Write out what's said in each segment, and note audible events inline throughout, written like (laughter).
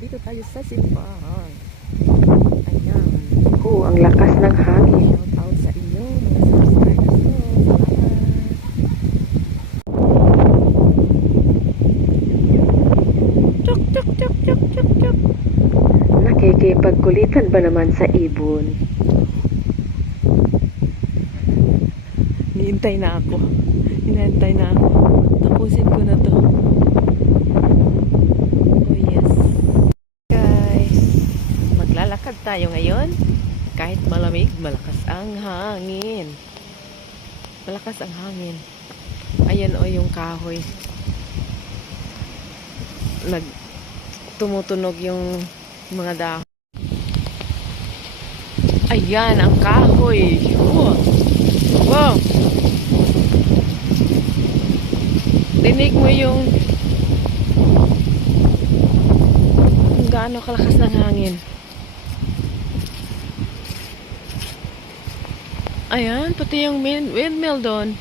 Dito tayo sa simbahan. Ayan. Oh, ang lakas ng hangin. Shout out sa inyo, mga subscribers ko. Chok, chok, chok, chok, chok, chok. Nakikipagkulitan ba naman sa ibon? Niintay na ako. Hinantay na ako. Tapusin ko na to. Oh yes. Guys, maglalakad tayo ngayon. Kahit malamig, malakas ang hangin. Malakas ang hangin. Ayan o yung kahoy. Nag tumutunog yung mga dahon. Ayan ang kahoy. Oh. Wow! Dinig mo yung gaano kalakas ng hangin. Ayan, pati yung wind, windmill doon.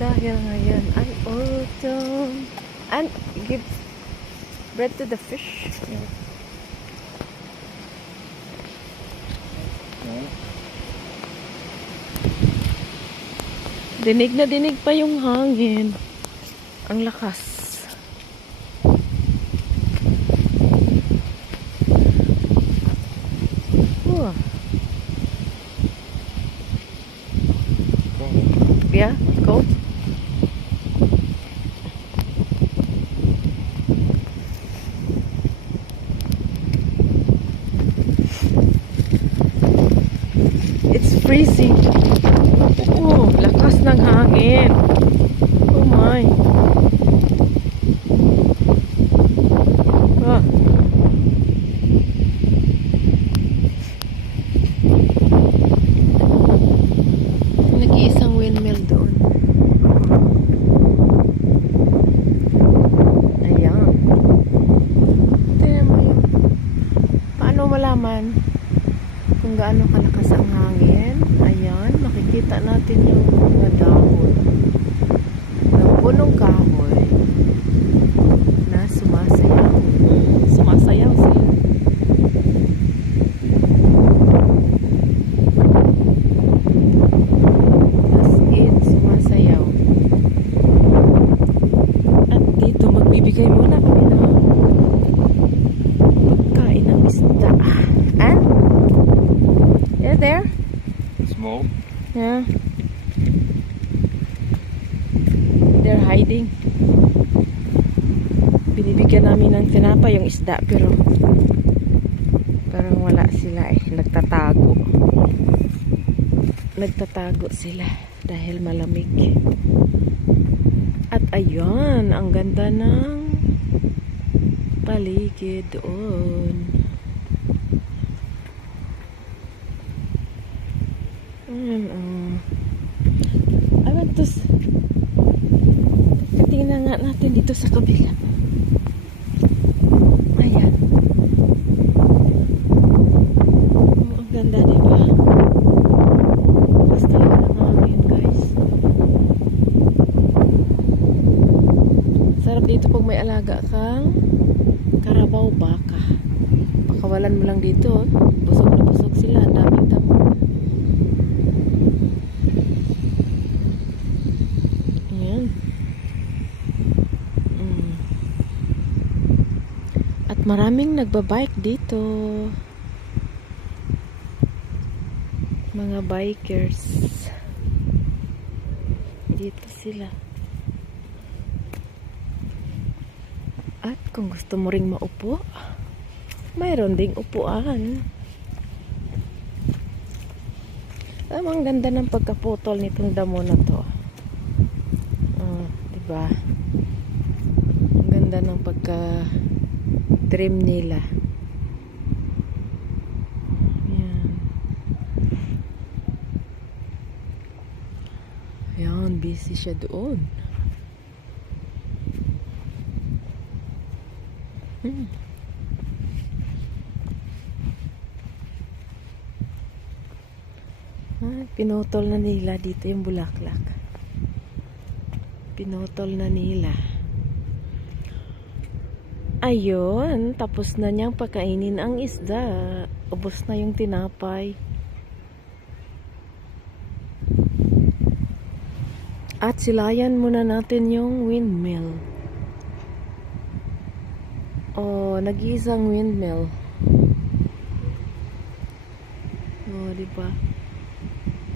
Dahil ngayon ay autumn. And give bread to the fish. Dinig na dinig pa yung hangin. Ang lakas. Wow. Yeah, go. It's freezing. Lakas ng hangin. Oh my. Ah. Nag-iisang windmill doon. Ayan. Tingnan mo yun. Paano malaman kung gaano kalakas ang hangin? Makikita natin yung mga dahon. Ng punong kahoy na sumasayaw. Sumasayaw sila. As in, sumasayaw. At dito, magbibigay muna kami ng pagkain ng isda. And, yeah, there? Small. Yeah. They're hiding. Binibigyan namin ng tinapa yung isda pero parang wala sila eh. Nagtatago. Nagtatago sila dahil malamig. At ayun, ang ganda ng paligid doon. Ayan, oh. I want to... s- Tingnan nga natin dito sa kabila. Ayan. Oh, ang ganda, diba? Basta talaga ng hangin, guys. Sarap dito pag may alaga kang karabaw baka. Pakawalan mo lang dito. oh. Busog na busog sila. Ang daming damo. Ayan. Mm. At maraming nagbabike dito. Mga bikers. Dito sila. At kung gusto mo ring maupo, mayroon ding upuan. Ang ganda ng pagkaputol nitong damo na to. Ah, di ba? dream nila. Ayan. Ayan, busy siya doon. Hmm. Ah, pinutol na nila dito yung bulaklak. Pinutol na nila. Ayun, tapos na niyang pakainin ang isda. Ubos na yung tinapay. At silayan muna natin yung windmill. Oh, nag-iisang windmill. Oh, di ba?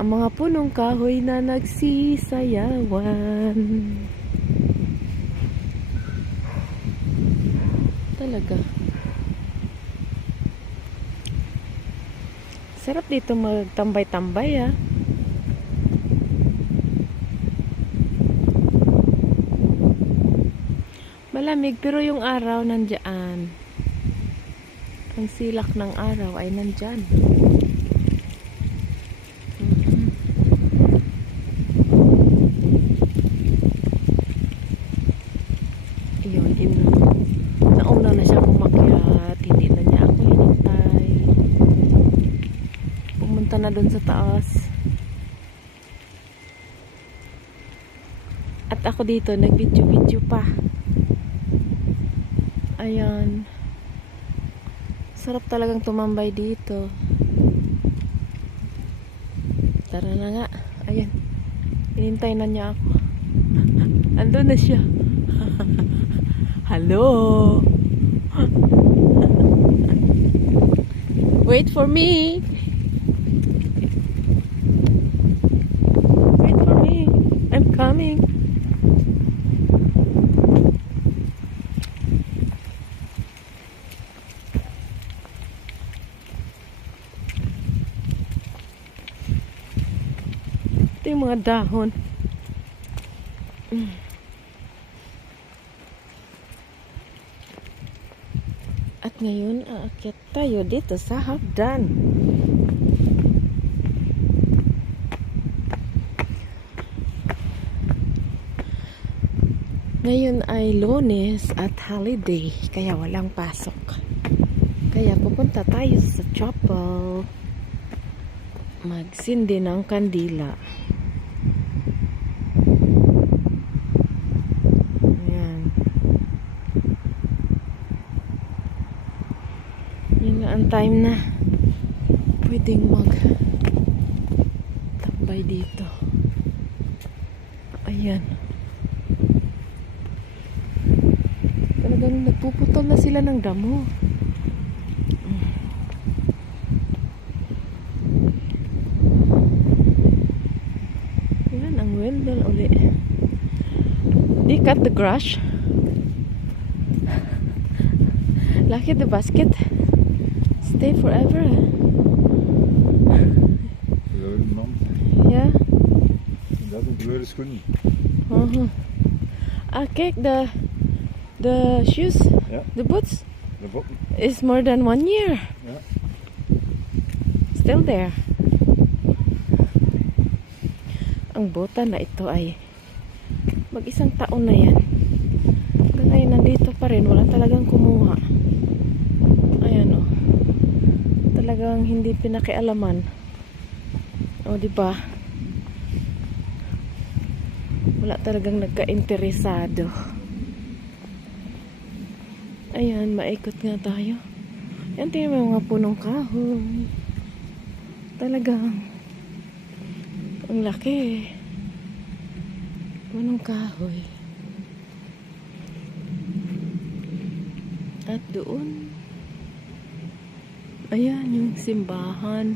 Ang mga punong kahoy na nagsisayawan. Talaga. Sarap dito magtambay-tambay ah. Malamig pero yung araw nandyan. Ang silak ng araw ay nandyan. Mhm. Iyon, in, nauna na siya kumakyat. Hindi na niya ako hinintay. Dun sa taas. At ako dito, nag-video-video pa. Ayan. Sarap talagang tumambay dito. Tara na nga. Ayan. Inintay na niya ako. (laughs) Andun na siya. (laughs) Hello. (laughs) Wait for me. Wait for me. I'm coming. Ito yung mga dahon. At ngayon, aakyat tayo dito sa hagdan. Ngayon ay lunes at holiday, kaya walang pasok. Kaya pupunta tayo sa chapel. Magsindi ng kandila. Ayan. Yun na ang time na pwedeng mag tambay dito. Ayan. Talagang nagpuputol na sila ng damo. Yan ang windmill uli. They cut the grass. (laughs) Lucky the basket. Stay forever. Blöde man. Yeah. Dat is een blöde schoen. Uh-huh. Ah, kijk, the the shoes, Ja. the boots De botten. is more than one year. Ja. Still there. Ang bota na ito ay mag-isang taon na yan. Ngayon nandito pa rin. Wala talagang kumuha. Ayan o. Talagang hindi pinakialaman. O, di ba? Wala talagang nagka-interesado. Ayan, maikot nga tayo. Yan, tingnan mo mga punong kahoy. Talagang ang laki. Punong kahoy. At doon, ayan yung simbahan.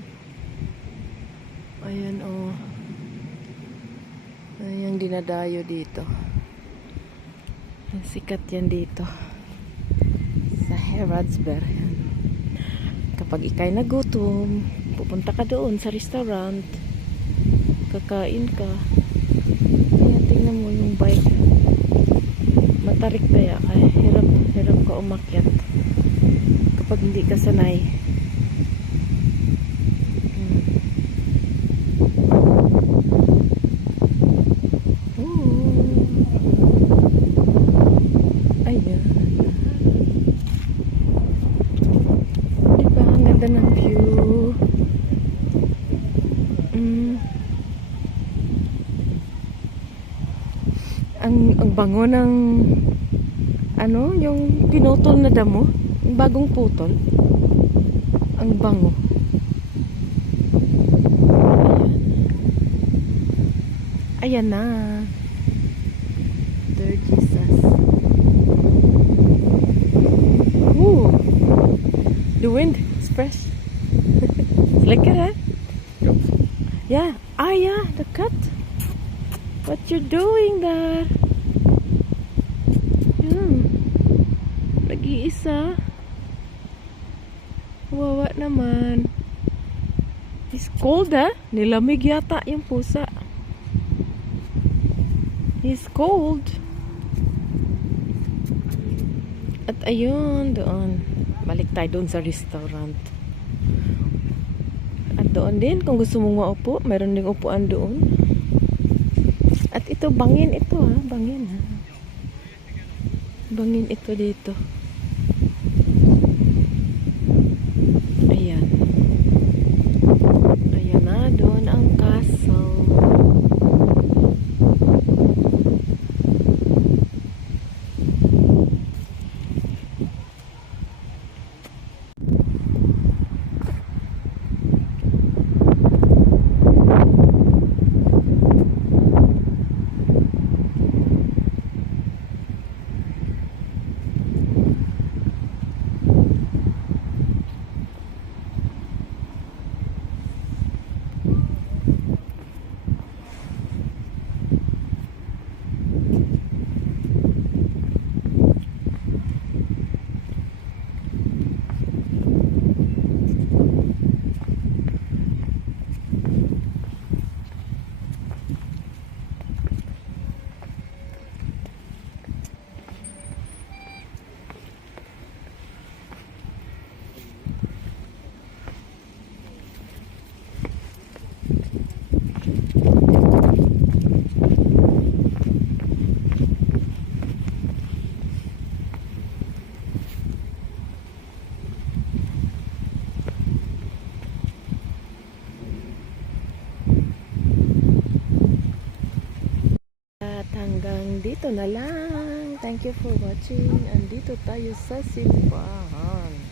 Ayan. Oh. Ayan dinadayo dito. Sikat yan dito. Sa Herodsburg. Kapag ikay nagutom, pupunta ka doon sa restaurant. Kakain ka. Ayan, tingnan mo yung bike. Matarik kaya kaya hirap, hirap ka umakyat. Kapag hindi ka sanay. Hmm. Ooh. Ayan. Diba? Ang ganda ng view. Mm. Bango ng ano, yung pinutol na damo, yung bagong putol. Ang bango. Ayan. Ayan na. Lord Jesus. Ooh. The wind is fresh. Look at that. Yep. Yeah. Ah, yeah. The cut. What you doing there? Hmm. Nag-iisa. Wawa naman. He's cold ah. Nilamig yata yung pusa. He's cold. At ayun, doon. Balik tayo doon sa restaurant. At doon din, kung gusto mong maupo, meron ding upuan doon. Ito, bangin ito ha. Bangin ha. Bangin ito dito. Ayan. Ayan na, doon ang castle. At hanggang dito na lang. Thank you for watching. Andito tayo sa simbahan.